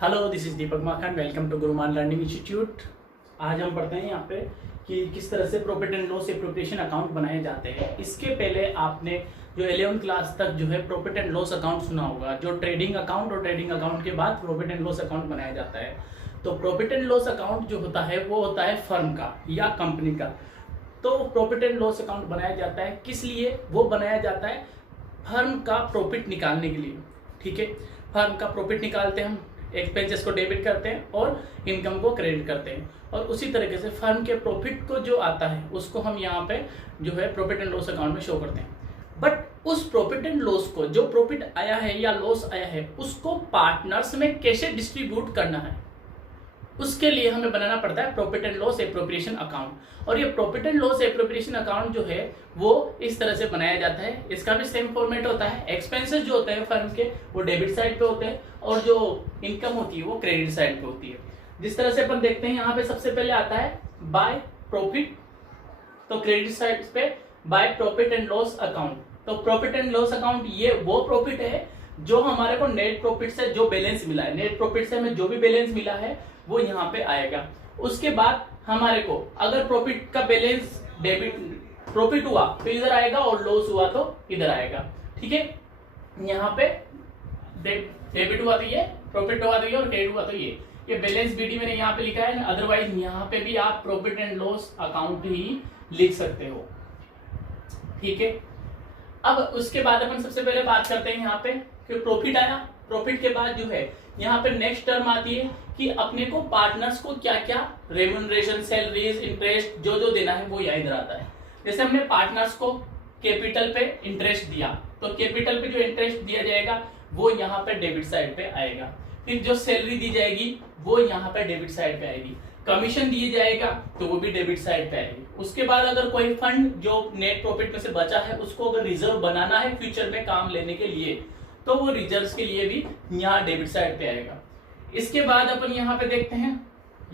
Hello, this is Deepak Makhan. Welcome to Guruman learning institute. आज हम पढ़ते हैं यहाँ पे कि किस तरह से profit and loss appropriation account बनाए जाते हैं। इसके पहले आपने जो 11th क्लास तक जो है प्रॉफिट एंड लॉस अकाउंट सुना होगा, जो ट्रेडिंग अकाउंट और ट्रेडिंग अकाउंट के बाद प्रॉफिट एंड लॉस अकाउंट बनाया जाता है। तो प्रॉफिट एंड लॉस अकाउंट जो होता है वो होता है फर्म का या कंपनी का। तो प्रॉफिट एंड लॉस अकाउंट बनाया जाता है किस लिए? वो बनाया जाता है फर्म का प्रॉफिट निकालने के लिए। ठीक है, फर्म का प्रॉफिट निकालते हैं हम, एक्सपेंसेस को डेबिट करते हैं और इनकम को क्रेडिट करते हैं। और उसी तरीके से फर्म के प्रॉफिट को जो आता है उसको हम यहाँ पे जो है प्रॉफिट एंड लॉस अकाउंट में शो करते हैं। बट उस प्रॉफिट एंड लॉस को, जो प्रॉफिट आया है या लॉस आया है, उसको पार्टनर्स में कैसे डिस्ट्रीब्यूट करना है, उसके लिए हमें बनाना पड़ता है profit and loss appropriation account. और ये profit and loss appropriation account जो है वो इस तरह से बनाया जाता है। इसका भी सेम फॉर्मेट होता है। एक्सपेंसेस जो होते हैं फर्म के वो डेबिट साइड पे होते हैं और जो इनकम होती है वो क्रेडिट साइड पे होती है। जिस तरह से अपन देखते हैं यहाँ पे सबसे पहले आता है बाय प्रॉफिट, तो क्रेडिट साइड पे by profit and loss account. तो प्रॉफिट एंड लॉस अकाउंट ये वो प्रॉफिट है जो हमारे को नेट प्रॉफिट से जो बैलेंस मिला है, नेट प्रॉफिट से हमें जो भी बैलेंस मिला है वो यहाँ पे आएगा। उसके बाद हमारे को अगर प्रॉफिट का बैलेंस डेबिट प्रॉफिट हुआ तो इधर आएगा और लॉस हुआ तो इधर आएगा। ठीक है, यहाँ पे डेबिट हुआ तो ये, प्रॉफिट हुआ तो ये और क्रेडिट हुआ तो ये बैलेंस बीडी मैंने यहाँ पे लिखा है। अदरवाइज यहाँ पे भी आप प्रॉफिट एंड लॉस अकाउंट ही लिख सकते हो। ठीक है, अब उसके बाद अपन सबसे पहले बात करते हैं यहाँ पे कि प्रॉफिट आया। प्रॉफिट के बाद जो है यहाँ पे नेक्स्ट टर्म आती है कि अपने को पार्टनर्स को क्या क्या रेम्यूनरेशन, सैलरीज, इंटरेस्ट जो जो देना है वो यहाँ इधर आता है। जैसे हमने पार्टनर्स को कैपिटल पे इंटरेस्ट दिया तो कैपिटल पे जो इंटरेस्ट दिया जाएगा वो यहाँ पे डेबिट साइड पे आएगा। फिर जो सैलरी दी जाएगी वो यहाँ पे डेबिट साइड पे आएगी। कमीशन दिया जाएगा तो वो भी डेबिट साइड पे आएगी। उसके बाद अगर कोई फंड जो नेट प्रॉफिट में से बचा है उसको अगर रिजर्व बनाना है फ्यूचर में काम लेने के लिए तो वो रिजर्व्स के लिए भी यहाँ डेबिट साइड पे आएगा। इसके बाद अपन यहाँ पे देखते हैं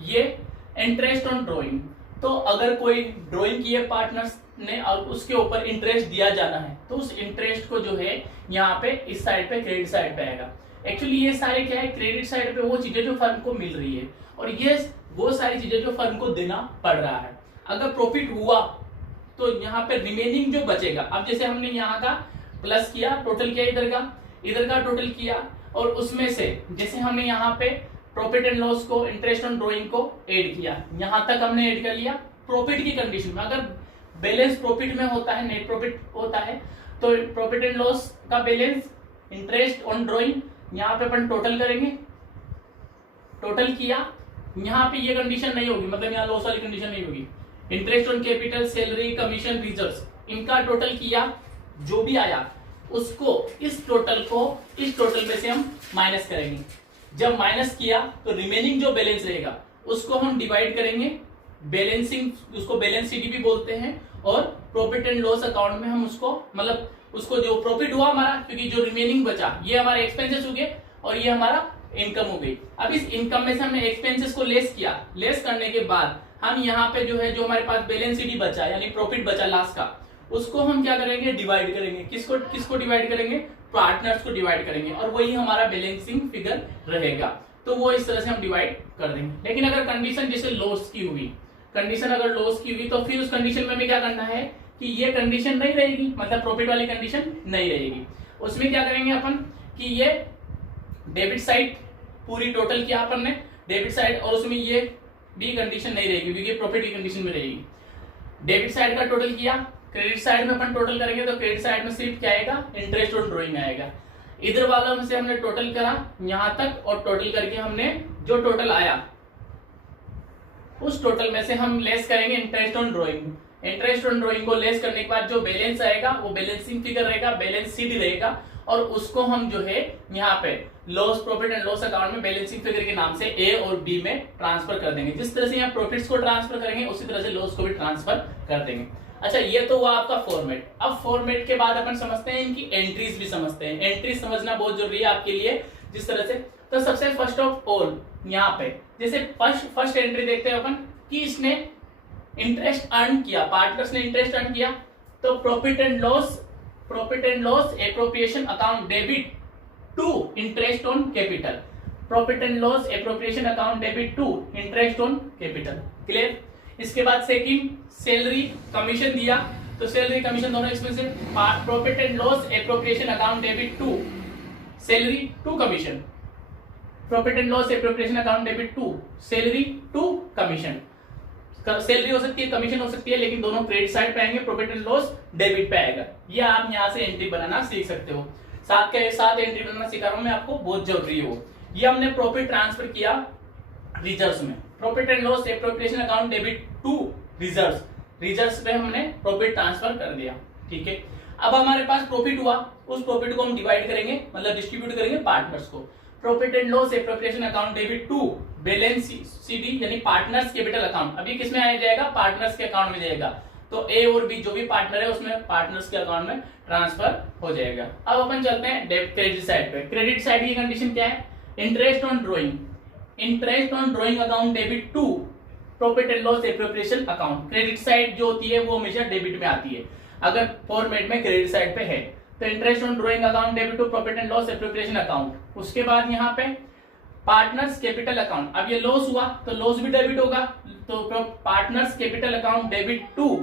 ये इंटरेस्ट ऑन ड्रॉइंग। तो अगर कोई ड्रॉइंग की है पार्टनर्स ने और उसके ऊपर इंटरेस्ट दिया जाना है तो उस इंटरेस्ट को जो है यहाँ पे इस साइड पे क्रेडिट साइड पे आएगा। एक्चुअली ये सारे क्या है, क्रेडिट साइड पे वो चीजें जो फर्म को मिल रही है और ये वो सारी चीजें जो फर्म को देना पड़ रहा है। अगर प्रॉफिट हुआ तो यहाँ पे रिमेनिंग जो बचेगा, अब जैसे हमने यहाँ का प्लस किया, टोटल किया, इधर का टोटल किया और उसमें से जैसे हमने यहाँ पे प्रॉफिट एंड लॉस को, इंटरेस्ट ऑन ड्रॉइंग को ऐड किया, यहाँ तक हमने ऐड कर लिया। प्रॉफिट की कंडीशन में अगर बैलेंस प्रॉफिट में होता है, नेट प्रॉफिट होता है, तो प्रॉफिट एंड लॉस का बैलेंस, इंटरेस्ट ऑन ड्रॉइंग, यहाँ पे अपन टोटल करेंगे। टोटल किया, यहाँ पे ये कंडीशन नहीं होगी, मतलब यहाँ लॉस वाली कंडीशन नहीं होगी। Interest on capital, salary, commission, reserves, इनका टोटल किया, जो भी आया उसको इस टोटल में से हम माइनस करेंगे। जब माइनस किया तो रिमेनिंग जो बैलेंस रहेगा उसको हम डिवाइड करेंगे बैलेंसिंग, उसको बैलेंस शीट भी बोलते हैं। और प्रॉफिट एंड लॉस अकाउंट में हम उसको, मतलब उसको जो प्रॉफिट हुआ हमारा, क्योंकि जो रिमेनिंग बचा ये हमारे एक्सपेंसेस हो गए और ये हमारा इनकम हो गई। अब इस इनकम में से हमने एक्सपेंसेस को लेस किया। लेस करने के बाद हम यहाँ पे जो है, जो हमारे पास बैलेंस शीट बचा यानी प्रॉफिट बचा लास्ट का, उसको हम क्या करेंगे, डिवाइड करेंगे। किसको डिवाइड करेंगे? पार्टनर्स को डिवाइड करेंगे और वही हमारा बैलेंसिंग फिगर रहेगा। तो वो इस तरह से हम डिवाइड कर देंगे। लेकिन अगर कंडीशन जैसे लॉस की हुई, कंडीशन अगर लॉस की हुई तो फिर उस कंडीशन में हमें क्या करना है कि ये कंडीशन नहीं रहेगी, मतलब प्रॉफिट वाली कंडीशन नहीं रहेगी। उसमें क्या करेंगे अपन कि ये डेबिट साइड पूरी टोटल किया अपन ने, डेबिट साइड, और उसमें ये भी कंडीशन नहीं रहेगी क्योंकि प्रॉफिट की कंडीशन में रहेगी। डेबिट साइड का टोटल किया, क्रेडिट साइड में अपन टोटल करेंगे तो क्रेडिट साइड में सिर्फ क्या आएगा, इंटरेस्ट ऑन ड्रॉइंग आएगा। इधर वाला में से हमने टोटल करा यहां तक और टोटल करके हमने जो टोटल आया उस टोटल में से हम लेस करेंगे interest on drawing. Interest on drawing को लेस करने के बाद जो बैलेंस आएगा वो बैलेंसिंग फिगर रहेगा, बैलेंस शीट रहेगा और उसको हम जो है यहाँ पे loss, profit and loss account में बैलेंसिंग फिगर के नाम से ए और बी में ट्रांसफर कर देंगे। जिस तरह से यहाँ प्रॉफिट्स को ट्रांसफर करेंगे उसी तरह से लॉस को भी ट्रांसफर कर देंगे। अच्छा, ये तो हुआ आपका फॉर्मेट। अब फॉर्मेट के बाद अपन समझते हैं इनकी एंट्रीज भी समझते हैं। एंट्रीज समझना बहुत जरूरी है आपके लिए। जिस तरह से, तो सबसे फर्स्ट ऑफ ऑल यहाँ पे जैसे फर्स्ट एंट्री देखते हैं अपन कि इसने इंटरेस्ट अर्न किया, पार्टनर्स ने इंटरेस्ट अर्न किया, तो profit and loss appropriation account debit to interest on capital. Profit and loss appropriation account debit to interest on capital. Clear. इसके बाद सेकंड सैलरी कमीशन दिया, तो सैलरी कमीशन दोनों expense है। Profit and loss appropriation account debit to salary to commission, profit and loss appropriation account debit to salary to commission. Salary हो सकती है, commission हो सकती है, लेकिन दोनों क्रेडिट साइड पे आएंगे, प्रॉफिट एंड लॉस डेबिट पे आएगा। ये आप यहाँ से एंट्री बनाना सीख सकते हो। साथ के साथ एंट्री बनाना सिखा रहा हूं मैं आपको, बहुत जरूरी है वो। ये हमने प्रॉफिट ट्रांसफर किया रिजर्व्स में, profit and loss appropriation account debit to reserves, reserves पे हमने प्रॉफिट ट्रांसफर कर दिया। ठीक है। अब हमारे पास प्रॉफिट हुआ, उस प्रॉफिट को हम डिवाइड करेंगे, मतलब डिस्ट्रीब्यूट करेंगे पार्टनर्स को। Profit and loss appropriation account debit to balance sheet यानी पार्टनर्स कैपिटल अकाउंट। अभी किसमें आ जाएगा? पार्टनर्स के अकाउंट में जाएगा। तो ए और बी जो भी पार्टनर है उसमें पार्टनर्स के अकाउंट में ट्रांसफर हो जाएगा। अब अपन चलते हैं क्रेडिट साइड पे। क्रेडिट साइड की कंडीशन क्या है? Interest on drawing, interest on drawing account debit to profit and loss appropriation account. Credit side जो होती है वो हमेशा डेबिट में आती है अगर फॉर्मेट में क्रेडिट साइड पे है। तो interest on drawing account debit to profit and loss appropriation account. उसके बाद यहाँ पे पार्टनर्स कैपिटल अकाउंट। अब ये लॉस हुआ तो लॉस भी डेबिट होगा, तो partners capital account debit to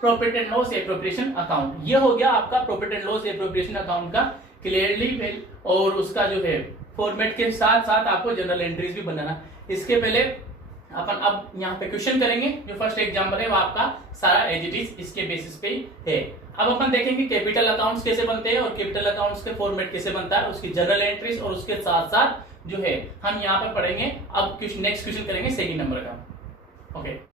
profit and loss appropriation account. ये हो गया आपका profit and loss appropriation account का क्लियरली वेल, और उसका जो है फॉर्मेट के साथ साथ आपको जनरल एंट्रीज भी बनाना। इसके पहले अपन अब यहाँ पे क्वेश्चन करेंगे, जो फर्स्ट एग्जाम्पल है वो आपका सारा एज इट इज इसके बेसिस पे ही है। अब अपन देखेंगे कैपिटल अकाउंट्स कैसे बनते हैं और कैपिटल अकाउंट्स के फॉर्मेट कैसे बनता है, उसकी जनरल एंट्रीज, और उसके साथ साथ जो है हम यहाँ पर पढ़ेंगे। अब नेक्स्ट क्वेश्चन करेंगे सेकंड नंबर का। ओके।